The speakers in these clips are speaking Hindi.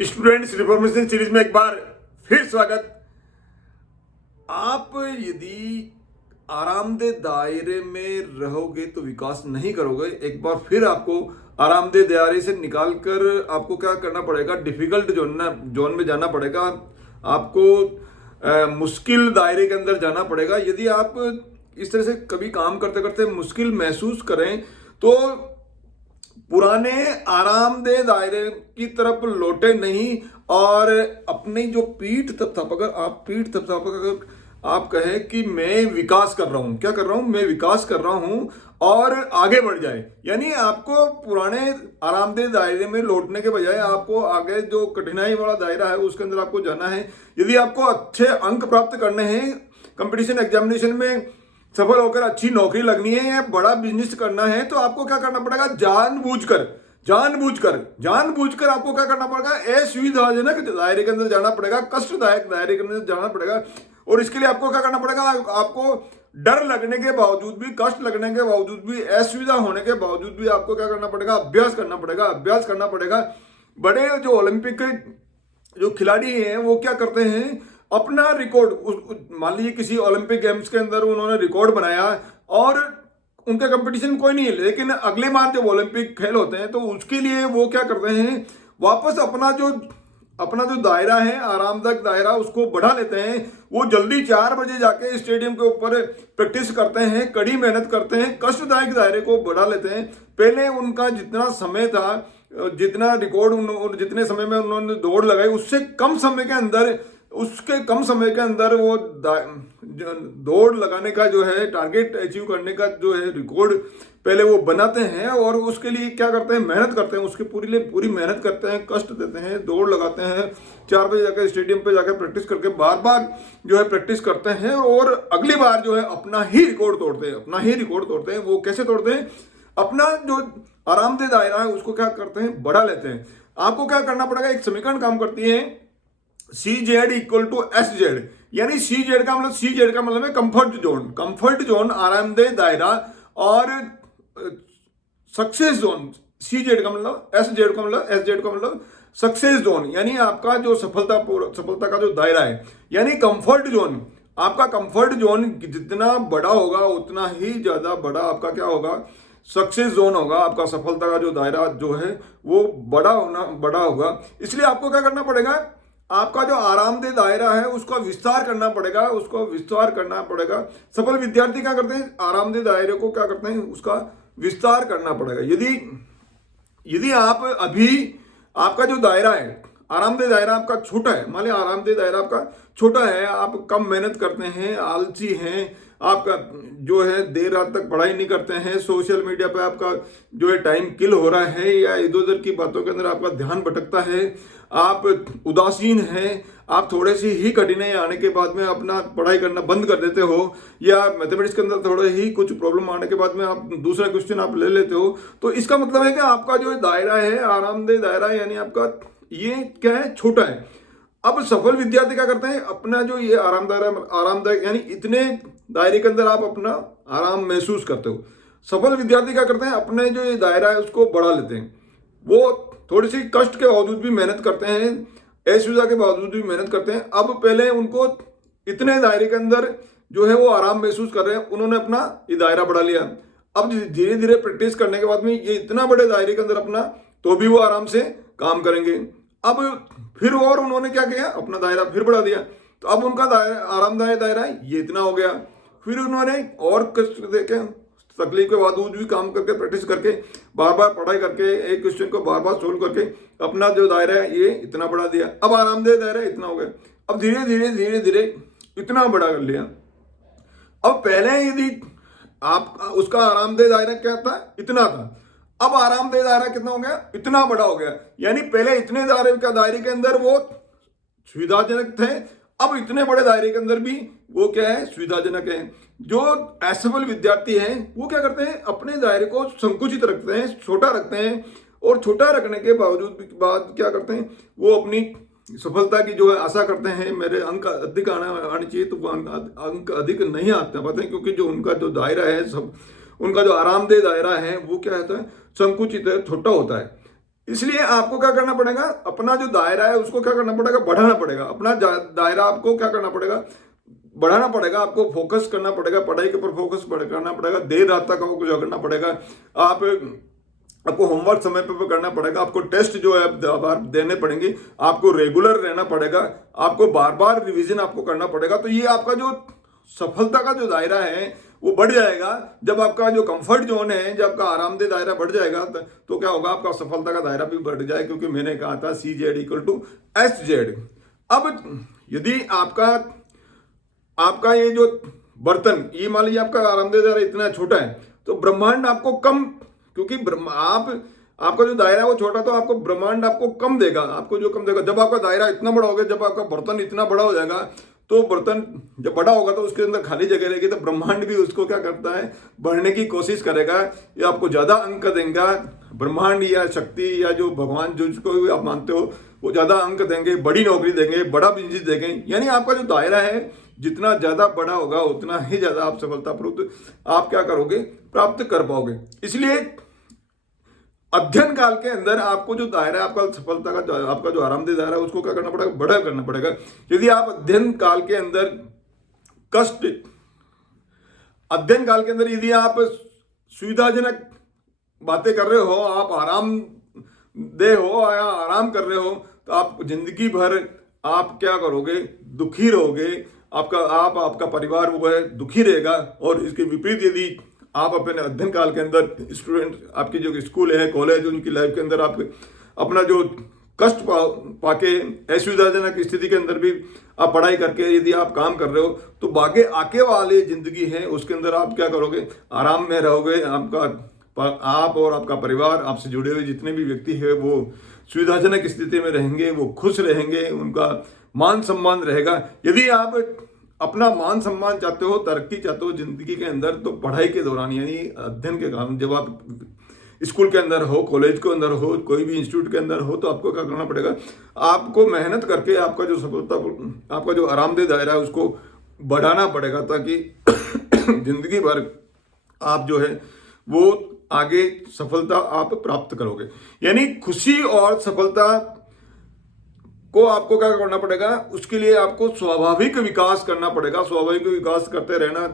स्टूडेंट्स रिफॉर्मेशन सीरीज में एक बार फिर स्वागत। आप यदि आरामदेह दायरे में रहोगे तो विकास नहीं करोगे। एक बार फिर आपको आरामदेह दायरे से निकालकर आपको क्या करना पड़ेगा, डिफिकल्ट जोन में जाना पड़ेगा। आपको मुश्किल दायरे के अंदर जाना पड़ेगा। यदि आप इस तरह से कभी काम करते करते मुश्किल महसूस करें तो पुराने आरामदेह दायरे की तरफ लौटे नहीं और अपनी जो पीठ थपथपाकर आप कहें कि मैं विकास कर रहा हूं, क्या कर रहा हूं, मैं विकास कर रहा हूं और आगे बढ़ जाए। यानी आपको पुराने आरामदेह दायरे में लौटने के बजाय आपको आगे जो कठिनाई वाला दायरा है उसके अंदर आपको जाना है। यदि आपको अच्छे अंक प्राप्त करने हैं, कंपटीशन एग्जामिनेशन में सफल होकर अच्छी नौकरी लगनी है या बड़ा बिजनेस करना है, तो आपको क्या करना पड़ेगा, जानबूझकर आपको क्या करना पड़ेगा, असुविधाजनक दायरे के अंदर जाना पड़ेगा, कष्टदायक दायरे के अंदर जाना पड़ेगा। और इसके लिए आपको क्या करना पड़ेगा, आपको डर लगने के बावजूद भी, कष्ट लगने के बावजूद भी, असुविधा होने के बावजूद भी आपको क्या करना पड़ेगा, अभ्यास करना पड़ेगा। बड़े जो ओलंपिक जो खिलाड़ी हैं वो क्या करते हैं, अपना रिकॉर्ड, मान लीजिए किसी ओलंपिक गेम्स के अंदर उन्होंने रिकॉर्ड बनाया और उनका कंपटीशन में कोई नहीं है, लेकिन अगले बार जब ओलंपिक खेल होते हैं तो उसके लिए वो क्या करते हैं, वापस अपना जो दायरा है, आरामदायक दायरा, उसको बढ़ा लेते हैं। वो जल्दी 4 बजे जाके स्टेडियम के ऊपर प्रैक्टिस करते हैं, कड़ी मेहनत करते हैं, कष्टदायक दायरे को बढ़ा लेते हैं। पहले उनका जितना समय था, जितना रिकॉर्ड, जितने समय में उन्होंने दौड़ लगाई, उससे कम समय के अंदर वो दौड़ लगाने का जो है, टारगेट अचीव करने का जो है रिकॉर्ड पहले वो बनाते हैं और उसके लिए क्या करते हैं, मेहनत करते हैं, उसके पूरी मेहनत करते हैं, कष्ट देते हैं, दौड़ लगाते हैं, 4 बजे जाकर स्टेडियम पे जाकर प्रैक्टिस करके बार बार जो है प्रैक्टिस करते हैं और अगली बार जो है अपना ही रिकॉर्ड तोड़ते हैं। वो कैसे तोड़ते हैं, अपना जो आरामदेह दायरा है उसको क्या करते हैं, बढ़ा लेते हैं। आपको क्या करना पड़ेगा, एक समीकरण काम करती है, CZ इक्वल टू SZ। यानी CZ का मतलब है कंफर्ट जोन, आरामदेह दायरा, और सक्सेस जोन। SZ का मतलब सक्सेस जोन, यानी आपका जो सफलता का जो दायरा है, यानी कंफर्ट जोन। आपका कंफर्ट जोन जितना बड़ा होगा उतना ही ज्यादा बड़ा आपका क्या होगा, सक्सेस जोन होगा। आपका सफलता का जो दायरा जो है वो बड़ा होगा। इसलिए आपको क्या करना पड़ेगा, आपका जो आरामदेह दायरा है उसका विस्तार करना पड़ेगा। सफल विद्यार्थी क्या करते हैं, आरामदेह दायरे को क्या करते हैं, उसका विस्तार करना पड़ेगा। यदि आप अभी आपका जो दायरा है, आरामदेह दायरा आपका छोटा है, मान लीजिए आरामदेह दायरा आपका छोटा है, आप कम मेहनत करते हैं, आलसी हैं, आपका जो है देर रात तक पढ़ाई नहीं करते हैं, सोशल मीडिया पे आपका जो है टाइम किल हो रहा है, या इधर उधर की बातों के अंदर आपका ध्यान भटकता है, आप उदासीन हैं, आप थोड़े सी ही कठिनाई आने के बाद में अपना पढ़ाई करना बंद कर देते हो, या मैथमेटिक्स के अंदर थोड़े ही कुछ प्रॉब्लम आने के बाद में आप दूसरा क्वेश्चन आप ले लेते हो, तो इसका मतलब है कि आपका जो दायरा है, आरामदेह दायरा, यानी आपका ये क्या है, छोटा है। अब सफल विद्यार्थी क्या करते हैं, अपना जो ये आरामदायक यानी इतने दायरे के अंदर आप अपना आराम महसूस करते हो। सफल विद्यार्थी क्या करते हैं, अपने जो ये दायरा है उसको बढ़ा लेते हैं। वो थोड़ी सी कष्ट के बावजूद भी मेहनत करते हैं, असुविधा के बावजूद भी मेहनत करते हैं। अब पहले उनको इतने दायरे के अंदर जो है वो आराम महसूस कर रहे हैं, उन्होंने अपना ये दायरा बढ़ा लिया। अब धीरे धीरे प्रैक्टिस करने के बाद में ये इतना बड़े दायरे के अंदर अपना, तो भी वो आराम से काम करेंगे। अब फिर और उन्होंने क्या किया, अपना दायरा फिर बढ़ा दिया, तो अब उनका आरामदायक दायरा है ये इतना हो गया। फिर उन्होंने और कष्ट देके, तकलीफ के बावजूद भी काम करके, प्रैक्टिस करके, बार बार पढ़ाई करके, एक क्वेश्चन को बार बार सोल्व करके अपना जो दायरा है ये इतना बढ़ा दिया। अब आरामदेह दायरा इतना हो गया। अब धीरे धीरे इतना बड़ा कर लिया। अब पहले यदि आप उसका आरामदेह दायरा क्या था, इतना था, अब आरामदेह दायरा कितना हो गया, इतना बड़ा हो गया। यानी पहले इतने दायरे के अंदर वो सुविधाजनक थे, अब इतने बड़े दायरे के अंदर भी वो क्या है, सुविधाजनक है। जो असफल विद्यार्थी हैं वो क्या करते हैं, अपने दायरे को संकुचित रखते हैं, छोटा रखते हैं, और छोटा रखने के बाद क्या करते हैं, वो अपनी सफलता की जो है आशा करते हैं, मेरे अंक अधिक आने चाहिए, तो वो अंक अधिक नहीं आते पाते हैं, क्योंकि जो उनका जो दायरा है, सब उनका जो आरामदेह दायरा है वो क्या होता है, संकुचित है, छोटा होता है। इसलिए आपको क्या करना पड़ेगा, अपना जो दायरा है उसको क्या करना पड़ेगा, बढ़ाना पड़ेगा। अपना दायरा आपको क्या करना पड़ेगा, बढ़ाना पड़ेगा। आपको फोकस करना पड़ेगा, पढ़ाई के ऊपर फोकस करना पड़ेगा, देर रात तक आपको जागना पड़ेगा। आपको होमवर्क समय पर करना पड़ेगा। आपको टेस्ट जो है बार देने पड़ेंगे। आपको रेगुलर रहना पड़ेगा। आपको बार बार रिवीजन आपको करना पड़ेगा। तो ये आपका जो सफलता का जो दायरा है वो बढ़ जाएगा। जब आपका जो कंफर्ट जोन है, जब आपका आरामदेह दायरा बढ़ जाएगा तो क्या होगा, आपका सफलता का दायरा भी बढ़ जाए। क्योंकि मैंने कहा था CZ=SZ। अब यदि आपका ये जो बर्तन, ये मान लीजिए आपका आरामदेह दायरा इतना छोटा है, तो ब्रह्मांड आपको कम, क्योंकि आपका जो दायरा है वो छोटा, तो आपको ब्रह्मांड आपको कम देगा। आपको जो कम देगा, जब आपका दायरा इतना बड़ा होगा, जब आपका बर्तन इतना बड़ा हो जाएगा, तो बर्तन जब बड़ा होगा तो उसके अंदर खाली जगह रहेगी, तो ब्रह्मांड भी उसको क्या करता है, बढ़ने की कोशिश करेगा। या आपको ज्यादा अंक देगा ब्रह्मांड या शक्ति या जो भगवान, जो जिसको भी आप मानते हो, वो ज्यादा अंक देंगे, बड़ी नौकरी देंगे, बड़ा बिजनेस देंगे। यानी आपका जो दायरा है जितना ज्यादा बड़ा होगा उतना ही ज्यादा आप सफलतापूर्वक आप क्या करोगे, प्राप्त कर पाओगे। इसलिए अध्ययन काल के अंदर आपको जो दायरा है, आपका सफलता का आपका जो आरामदेह दायरा है, उसको क्या करना पड़ेगा, बड़ा करना पड़ेगा। यदि आप अध्ययन काल के अंदर यदि आप सुविधाजनक बातें कर रहे हो, आप आराम दे हो या आराम कर रहे हो, तो आप जिंदगी भर आप क्या करोगे, दुखी रहोगे। आपका परिवार वो है दुखी रहेगा। और इसके विपरीत यदि आप अपने अध्ययन काल के अंदर स्टूडेंट, आपकी जो स्कूल है, कॉलेज, उनकी लाइफ के अंदर आप अपना जो कष्ट पाके असुविधाजनक स्थिति के अंदर भी आप पढ़ाई करके यदि आप काम कर रहे हो, तो बागे आके वाली जिंदगी है उसके अंदर आप क्या करोगे, आराम में रहोगे। आप और आपका परिवार, आपसे जुड़े हुए जितने भी व्यक्ति है, वो सुविधाजनक स्थिति में रहेंगे, वो खुश रहेंगे, उनका मान सम्मान रहेगा। यदि आप अपना मान सम्मान चाहते हो, तरक्की चाहते हो जिंदगी के अंदर, तो पढ़ाई के दौरान यानी अध्ययन के कारण, जब आप स्कूल के अंदर हो, कॉलेज के अंदर हो, कोई भी इंस्टीट्यूट के अंदर हो, तो आपको क्या करना पड़ेगा, आपको मेहनत करके आपका जो सफलता, आपका जो आरामदेह दायरा है उसको बढ़ाना पड़ेगा, ताकि जिंदगी भर आप जो है वो आगे सफलता आप प्राप्त करोगे। यानी खुशी और सफलता को आपको क्या करना पड़ेगा, उसके लिए आपको स्वाभाविक विकास करना पड़ेगा। स्वाभाविक विकास करते रहना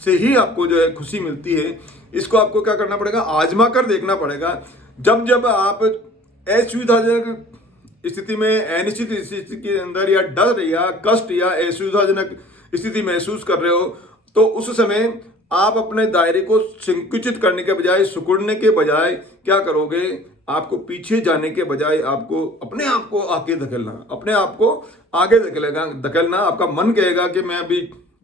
से ही आपको जो है खुशी मिलती है। इसको आपको क्या करना पड़ेगा, आजमा कर देखना पड़ेगा। जब आप असुविधाजनक स्थिति में, अनिश्चित स्थिति के अंदर या डर या कष्ट या असुविधाजनक स्थिति महसूस कर रहे हो, तो उस समय आप अपने दायरे को संकुचित करने के बजाय, सिकुड़ने के बजाय क्या करोगे, आपको पीछे जाने के बजाय आपको अपने आप को आगे धकेलना, अपने आप को आगे धकेलना। आपका मन कहेगा कि मैं अभी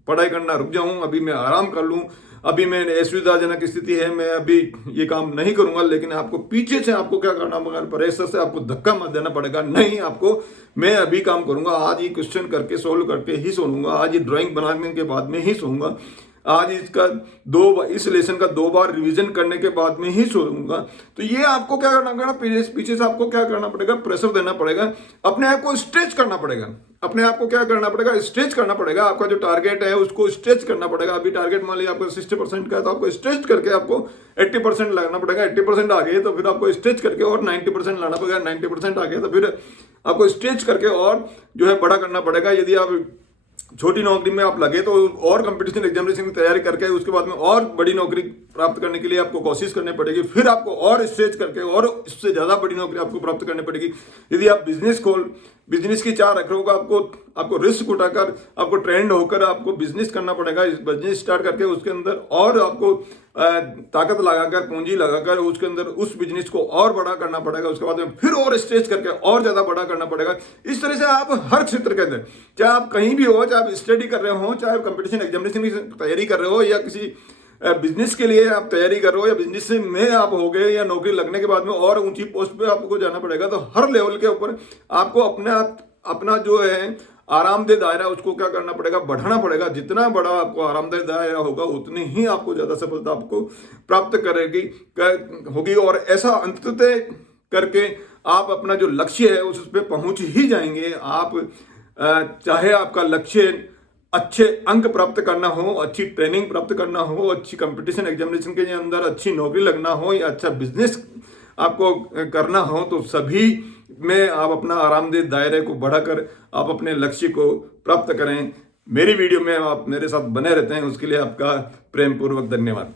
पढ़ाई करना रुक जाऊं, अभी मैं आराम कर लूं, अभी मैं असुविधाजनक स्थिति है, मैं अभी ये काम नहीं करूंगा। लेकिन आपको पीछे से आपको क्या करना पड़ेगा, प्रेशर से आपको धक्का मत देना पड़ेगा। नहीं, आपको मैं अभी काम करूंगा, आज ये क्वेश्चन करके सोल्व करके ही सोऊंगा, आज ये ड्राइंग बनाने के बाद में ही सोऊंगा, आज इस लेसन का 2 बार रिवीजन करने के बाद में ही सोऊंगा। तो ये आपको क्या करना पड़ेगा, पीछे से आपको क्या करना पड़ेगा, प्रेशर देना पड़ेगा, अपने आप को स्ट्रेच करना पड़ेगा। अपने आप को क्या करना पड़ेगा, स्ट्रेच करना पड़ेगा। आपका जो टारगेट है उसको स्ट्रेच करना पड़ेगा। अभी टारगेट मान लीजिए आपको 60% का है, तो आपको स्ट्रेच करके आपको 80% लाना पड़ेगा। 80% आ गए तो फिर आपको स्ट्रेच करके और 90% लाना पड़ेगा। 90% आ गए तो फिर आपको स्ट्रेच करके और जो है बड़ा करना पड़ेगा। यदि आप छोटी नौकरी में आप लगे तो और कंपटीशन एग्जामिनेशन की तैयारी करके उसके बाद में और बड़ी नौकरी प्राप्त करने के लिए आपको कोशिश करनी पड़ेगी। फिर आपको और स्ट्रेच करके और इससे ज्यादा बड़ी नौकरी आपको प्राप्त करनी पड़ेगी। यदि आप बिजनेस की चाह रख रहे हो, आपको रिस्क उठाकर, आपको ट्रेंड होकर आपको बिजनेस करना पड़ेगा। बिजनेस स्टार्ट करके उसके अंदर और आपको ताकत लगाकर, पूंजी लगाकर उसके अंदर उस बिजनेस को और बड़ा करना पड़ेगा। उसके बाद में फिर और स्ट्रेच करके और ज्यादा बड़ा करना पड़ेगा। इस तरह से आप हर क्षेत्र के अंदर, चाहे आप कहीं भी हो, चाहे आप स्टडी कर रहे हो, चाहे आप कंपटीशन एग्जामिनेशन की तैयारी कर रहे हो, या किसी बिजनेस के लिए आप तैयारी कर रहे हो, या बिजनेस में आप हो गए, या नौकरी लगने के बाद में और ऊंची पोस्ट पे आपको जाना पड़ेगा, तो हर लेवल के ऊपर आपको अपना जो है आरामदेह दायरा उसको क्या करना पड़ेगा, बढ़ाना पड़ेगा। जितना बड़ा आपको आरामदेह दायरा होगा उतनी ही आपको ज्यादा सफलता आपको प्राप्त होगी। और ऐसा अंततः करके आप अपना जो लक्ष्य है उस पर पहुंच ही जाएंगे। आप चाहे आपका लक्ष्य अच्छे अंक प्राप्त करना हो, अच्छी ट्रेनिंग प्राप्त करना हो, अच्छी कंपटीशन एग्जामिनेशन के अंदर अच्छी नौकरी लगना हो, या अच्छा बिजनेस आपको करना हो तो सभी में आप अपना आरामदेह दायरे को बढ़ाकर आप अपने लक्ष्य को प्राप्त करें। मेरी वीडियो में आप मेरे साथ बने रहते हैं, उसके लिए आपका प्रेम पूर्वक धन्यवाद।